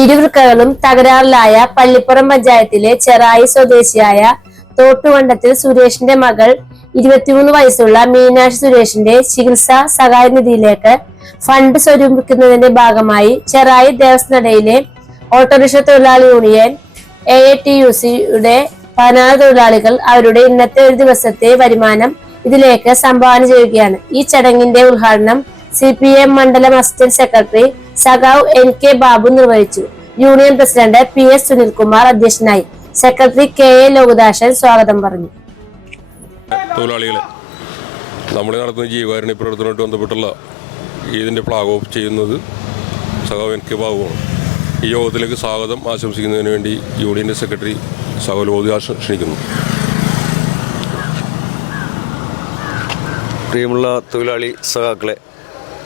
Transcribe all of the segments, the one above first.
ഇരുവൃക്കകളും തകരാറിലായ പള്ളിപ്പുറം പഞ്ചായത്തിലെ ചെറായി സ്വദേശിയായ തോട്ടുകണ്ടത്തിൽ സുരേഷിന്റെ മകൾ 23 വയസ്സുള്ള മീനാക്ഷി സുരേഷിന്റെ ചികിത്സാ സഹായനിധിയിലേക്ക് ഫണ്ട് സ്വരൂപിക്കുന്നതിന്റെ ഭാഗമായി ചെറായി ദേവസ്വനടയിലെ ഓട്ടോറിക്ഷ തൊഴിലാളി യൂണിയൻ AATUCയുടെ 16 തൊഴിലാളികൾ അവരുടെ ഇന്നത്തെ ഒരു ദിവസത്തെ വരുമാനം ഇതിലേക്ക് സംഭാവന ചെയ്യുകയാണ്. ഈ ചടങ്ങിന്റെ ഉദ്ഘാടനം CPM മണ്ഡലം അസിസ്റ്റന്റ് സെക്രട്ടറി സഖാവ് NK ബാബു നിർവഹിച്ചു. യൂണിയൻ പ്രസിഡന്റ് PS സുനിൽകുമാർ അധ്യക്ഷനായി. സെക്രട്ടറി KA ലോകദാശൻ സ്വാഗതം പറഞ്ഞു. തൊഴിലാളികളെ നമ്മൾ നടത്തുന്ന ജീവകാരുണ്യ പ്രവർത്തനവുമായിട്ട് ബന്ധപ്പെട്ടുള്ള ഇതിൻ്റെ ഫ്ലാഗ് ഓഫ് ചെയ്യുന്നത് സഖാവ് NK ബാബുവാണ്. ഈ യോഗത്തിലേക്ക് സ്വാഗതം ആശംസിക്കുന്നതിന് വേണ്ടി യൂണിയൻ്റെ സെക്രട്ടറി സഖാവ് ലോകദാശൻ ക്ഷണിക്കുന്നു. പ്രിയമുള്ള തൊഴിലാളി സഖാക്കളെ,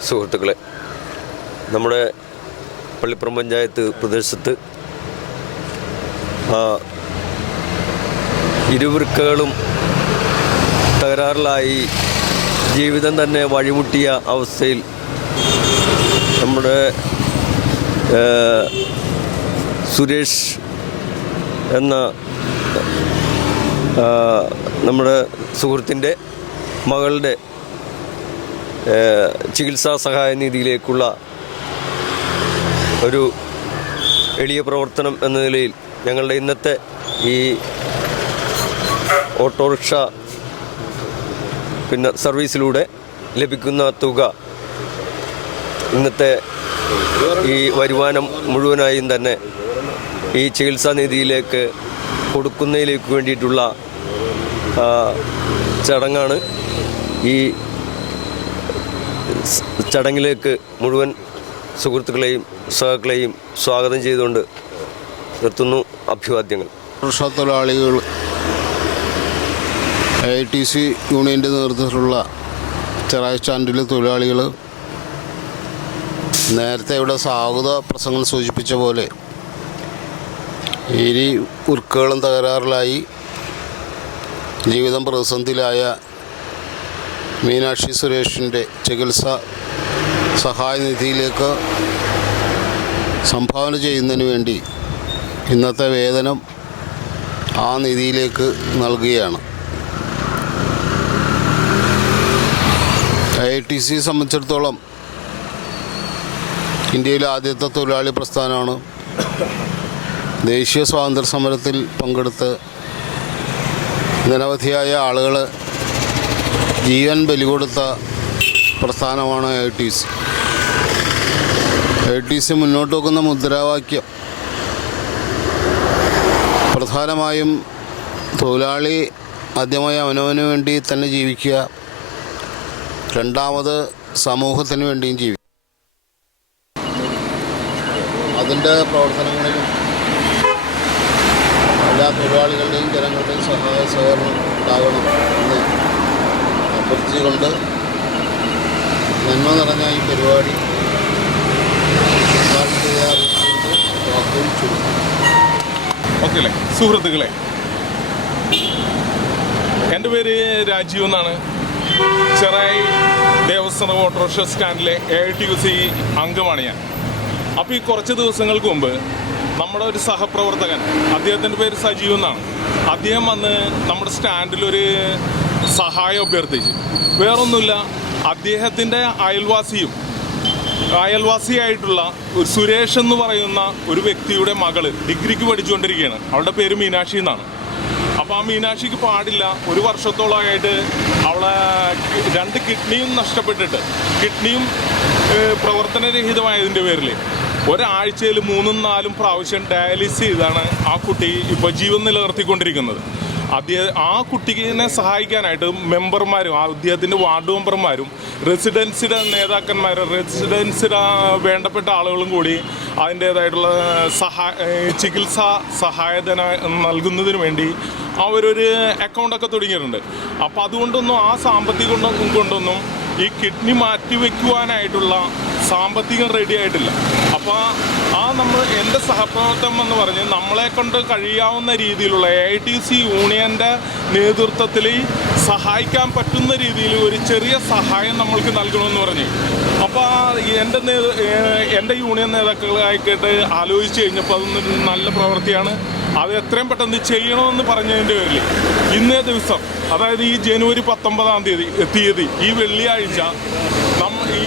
സുഹൃത്തുക്കളെ, നമ്മുടെ പള്ളിപ്പുറം പഞ്ചായത്ത് പ്രദേശത്ത് ഇരുവൃക്കകളും തകരാറിലായി ജീവിതം തന്നെ വഴിമുട്ടിയ അവസ്ഥയിൽ നമ്മുടെ സുരേഷ് എന്ന നമ്മുടെ സുഹൃത്തിൻ്റെ മകളുടെ ചികിത്സാ സഹായ നിധിയിലേക്കുള്ള ഒരു എളിയ പ്രവർത്തനം എന്ന നിലയിൽ ഞങ്ങളുടെ ഇന്നത്തെ ഈ ഓട്ടോറിക്ഷ സർവീസിലൂടെ ലഭിക്കുന്ന തുക ഇന്നത്തെ ഈ വരുമാനം മുഴുവനായും തന്നെ ഈ ചികിത്സാ നിധിയിലേക്ക് കൊടുക്കുന്നതിലേക്ക് വേണ്ടിയിട്ടുള്ള ചടങ്ങാണ്. ഈ ചടങ്ങിലേക്ക് മുഴുവൻ സുഹൃത്തുക്കളെയും സഹാക്കളെയും സ്വാഗതം ചെയ്തുകൊണ്ട് നിർത്തുന്നു. അഭിവാദ്യങ്ങൾ. ഓട്ടോറിക്ഷ തൊഴിലാളികൾ AATC യൂണിയൻ്റെ നേതൃത്വത്തിലുള്ള ചെറായി സ്റ്റാൻഡിലെ തൊഴിലാളികൾ നേരത്തെ ഇവിടെ സ്വാഗത പ്രസംഗം സൂചിപ്പിച്ച പോലെ ഇരു വൃക്കകളും തകരാറിലായി ജീവിതം പ്രതിസന്ധിയിലായ മീനാക്ഷി സുരേഷിൻ്റെ ചികിത്സാ സഹായ നിധിയിലേക്ക് സംഭാവന ചെയ്യുന്നതിന് വേണ്ടി ഇന്നത്തെ വേതനം ആ നിധിയിലേക്ക് നൽകുകയാണ്. AATC സംബന്ധിച്ചിടത്തോളം ഇന്ത്യയിലെ ആദ്യത്തെ തൊഴിലാളി പ്രസ്ഥാനമാണ്. ദേശീയ സ്വാതന്ത്ര്യ സമരത്തിൽ പങ്കെടുത്ത് നിരവധിയായ ആളുകൾ ജീവൻ ബലി കൊടുത്ത പ്രസ്ഥാനമാണ് AATC. AATC മുന്നോട്ട് വെക്കുന്ന മുദ്രാവാക്യം പ്രധാനമായും തൊഴിലാളി ആദ്യമായി അവനവന് വേണ്ടി തന്നെ ജീവിക്കുക, രണ്ടാമത് സമൂഹത്തിന് വേണ്ടിയും ജീവിക്കുക. അതിൻ്റെ പ്രവർത്തനങ്ങളിലും എല്ലാ തൊഴിലാളികളുടെയും ജനങ്ങളുടെയും സഹായ സഹകരണം ഉണ്ടാകണം എന്ന് അഭ്യർത്ഥിച്ചുകൊണ്ട് നന്മ നിറഞ്ഞ ഈ പരിപാടി ഓക്കെ അല്ലേ സുഹൃത്തുക്കളെ, എൻ്റെ പേര് രാജീവ് എന്നാണ്. ചെറായി ദേവസ്വം ഓട്ടോറിക്ഷ സ്റ്റാൻഡിലെ AATUC അംഗമാണ് ഞാൻ. അപ്പോൾ ഈ കുറച്ച് ദിവസങ്ങൾക്ക് മുമ്പ് നമ്മുടെ ഒരു സഹപ്രവർത്തകൻ, അദ്ദേഹത്തിൻ്റെ പേര് സജീവ് എന്നാണ്, അദ്ദേഹം വന്ന് നമ്മുടെ സ്റ്റാൻഡിലൊരു സഹായം അഭ്യർത്ഥിച്ചു. വേറൊന്നുമില്ല, അദ്ദേഹത്തിൻ്റെ അയൽവാസിയായിട്ടുള്ള ഒരു സുരേഷ് എന്ന് പറയുന്ന ഒരു വ്യക്തിയുടെ മകള് ഡിഗ്രിക്ക് പഠിച്ചുകൊണ്ടിരിക്കുകയാണ്. അവളുടെ പേര് മീനാക്ഷി എന്നാണ്. അപ്പോൾ ആ മീനാക്ഷിക്ക് പാടില്ല, ഒരു വർഷത്തോളമായിട്ട് അവളെ 2 കിഡ്നിയും നഷ്ടപ്പെട്ടിട്ട്, കിഡ്നിയും പ്രവർത്തനരഹിതമായതിൻ്റെ പേരിൽ ഒരാഴ്ചയിൽ 3-4 പ്രാവശ്യം ഡയാലിസിസ് ചെയ്താണ് ആ കുട്ടി ഇപ്പോൾ ജീവൻ നിലനിർത്തിക്കൊണ്ടിരിക്കുന്നത്. ആ കുട്ടിയെ സഹായിക്കാനായിട്ട് മെമ്പർമാരും അദ്ദേഹത്തിൻ്റെ വാർഡ് മെമ്പർമാരും റെസിഡൻസിയുടെ നേതാക്കന്മാരും റെസിഡൻസിയുടെ വേണ്ടപ്പെട്ട ആളുകളും കൂടി അതിൻ്റേതായിട്ടുള്ള ചികിത്സാ സഹായധന നൽകുന്നതിന് വേണ്ടി അവരൊരു അക്കൗണ്ടൊക്കെ തുടങ്ങിയിട്ടുണ്ട്. അപ്പോൾ അതുകൊണ്ടൊന്നും ആ സാമ്പത്തികം കൊണ്ടൊന്നും ഈ കിഡ്നി മാറ്റിവെക്കുവാനായിട്ടുള്ള സാമ്പത്തികം റെഡി ആയിട്ടില്ല. അപ്പോൾ ആ എൻ്റെ സഹപ്രവർത്തനം എന്ന് പറഞ്ഞ് നമ്മളെ കൊണ്ട് കഴിയാവുന്ന രീതിയിലുള്ള AITC യൂണിയൻ്റെ നേതൃത്വത്തിൽ സഹായിക്കാൻ പറ്റുന്ന രീതിയിൽ ഒരു ചെറിയ സഹായം നമ്മൾക്ക് നൽകണമെന്ന് പറഞ്ഞ് അപ്പോൾ എൻ്റെ യൂണിയൻ നേതാക്കളായിട്ട് ആലോചിച്ച് കഴിഞ്ഞപ്പോൾ അതൊന്നൊരു നല്ല പ്രവൃത്തിയാണ്. അത് എത്രയും പെട്ടെന്ന് ചെയ്യണമെന്ന് പറഞ്ഞതിൻ്റെ പേരിൽ ഇന്നേ ദിവസം, അതായത് ഈ ജനുവരി 19-ാം തീയതി ഈ വെള്ളിയാഴ്ച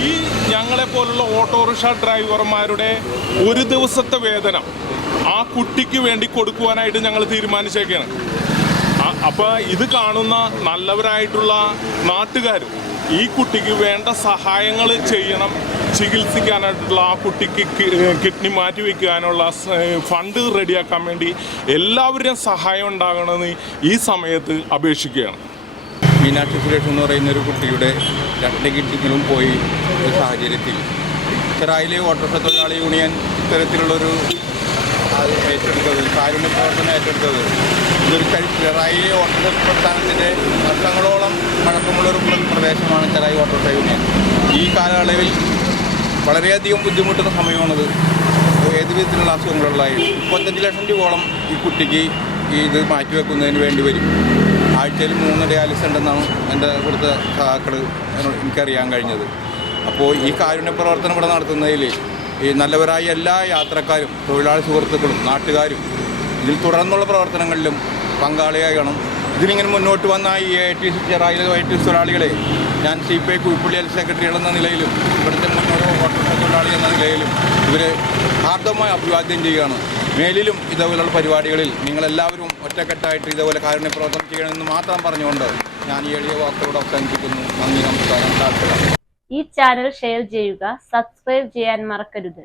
ഈ ഞങ്ങളെപ്പോലുള്ള ഓട്ടോറിക്ഷ ഡ്രൈവർമാരുടെ ഒരു ദിവസത്തെ വേതനം ആ കുട്ടിക്ക് വേണ്ടി കൊടുക്കുവാനായിട്ട് ഞങ്ങൾ തീരുമാനിച്ചേക്കാണ്. അപ്പോൾ ഇത് കാണുന്ന നല്ലവരായിട്ടുള്ള നാട്ടുകാരും ഈ കുട്ടിക്ക് വേണ്ട സഹായങ്ങൾ ചെയ്യണം. ചികിത്സിക്കാനായിട്ടുള്ള ആ കുട്ടിക്ക് കിഡ്നി മാറ്റി വയ്ക്കാനുള്ള ഫണ്ട് റെഡിയാക്കാൻ വേണ്ടി എല്ലാവരുടെയും സഹായം ഉണ്ടാകണമെന്ന് ഈ സമയത്ത് അപേക്ഷിക്കുകയാണ്. മീനാക്ഷി സുരേഷ് എന്ന് പറയുന്ന ഒരു കുട്ടിയുടെ 2 കിഡ്നികളും പോയി ഒരു സാഹചര്യത്തിൽ ചെറായിലെ ഓട്ടോറിക്ഷ തൊഴിലാളി യൂണിയൻ ഇത്തരത്തിലുള്ളൊരു കാരുണ്യ പ്രവർത്തനം ഏറ്റെടുത്തത്. ഇതൊരു ചെറായിലെ ഓട്ടോറിക്ഷ പ്രസ്ഥാനത്തിൻ്റെ വർഷങ്ങളോളം പഴക്കമുള്ളൊരു പ്രദേശമാണ് ചെറായി ഓട്ടോറിക്ഷ യൂണിയൻ. ഈ കാലയളവിൽ വളരെയധികം ബുദ്ധിമുട്ടുന്ന സമയമാണത്. ഏത് വിധത്തിലുള്ള അസുഖങ്ങളുള്ളതായി 35 ലക്ഷം രൂപയോളം ഈ കുട്ടിക്ക് ഇത് മാറ്റിവെക്കുന്നതിന് വേണ്ടി വരും. ആഴ്ചയിൽ 3 ഡയാലിസിസ് ഉണ്ടെന്നാണ് എൻ്റെ ഇവിടുത്തെ സഹാക്കൾ എനിക്കറിയാൻ കഴിഞ്ഞത്. അപ്പോൾ ഈ കാരുണ്യ പ്രവർത്തനം ഇവിടെ നടത്തുന്നതിൽ ഈ നല്ലവരായ എല്ലാ യാത്രക്കാരും, തൊഴിലാളി സുഹൃത്തുക്കളും, നാട്ടുകാരും ഇതിൽ തുടർന്നുള്ള പ്രവർത്തനങ്ങളിലും പങ്കാളിയാകണം. ഇതിനിങ്ങനെ മുന്നോട്ട് വന്ന ഈ AITC ചെറായിലെ AITC തൊഴിലാളികളെ ഞാൻ CPI കുഴിപ്പള്ളി സെക്രട്ടറി എന്ന നിലയിലും ഇവിടുത്തെ മുന്നോട്ട് ഓട്ടോറിക്ഷ തൊഴിലാളി എന്ന നിലയിലും ഇവരെ ഹാർദമായി അഭിവാദ്യം ചെയ്യുകയാണ്. മേലിലും ഇതേപോലെയുള്ള പരിപാടികളിൽ നിങ്ങളെല്ലാവരും ഒറ്റക്കെട്ടായിട്ട് ഇതേപോലെ കാരുണ്യ പ്രവർത്തനം ചെയ്യണമെന്ന് മാത്രം പറഞ്ഞുകൊണ്ട് ഞാൻ ഈ എളിയ വാക്കുകളോട് അവസാനിപ്പിക്കുന്നു. നന്ദി, നമസ്കാരം. ഈ ചാനൽ ഷെയർ ചെയ്യുക, സബ്സ്ക്രൈബ് ചെയ്യാൻ മറക്കരുത്.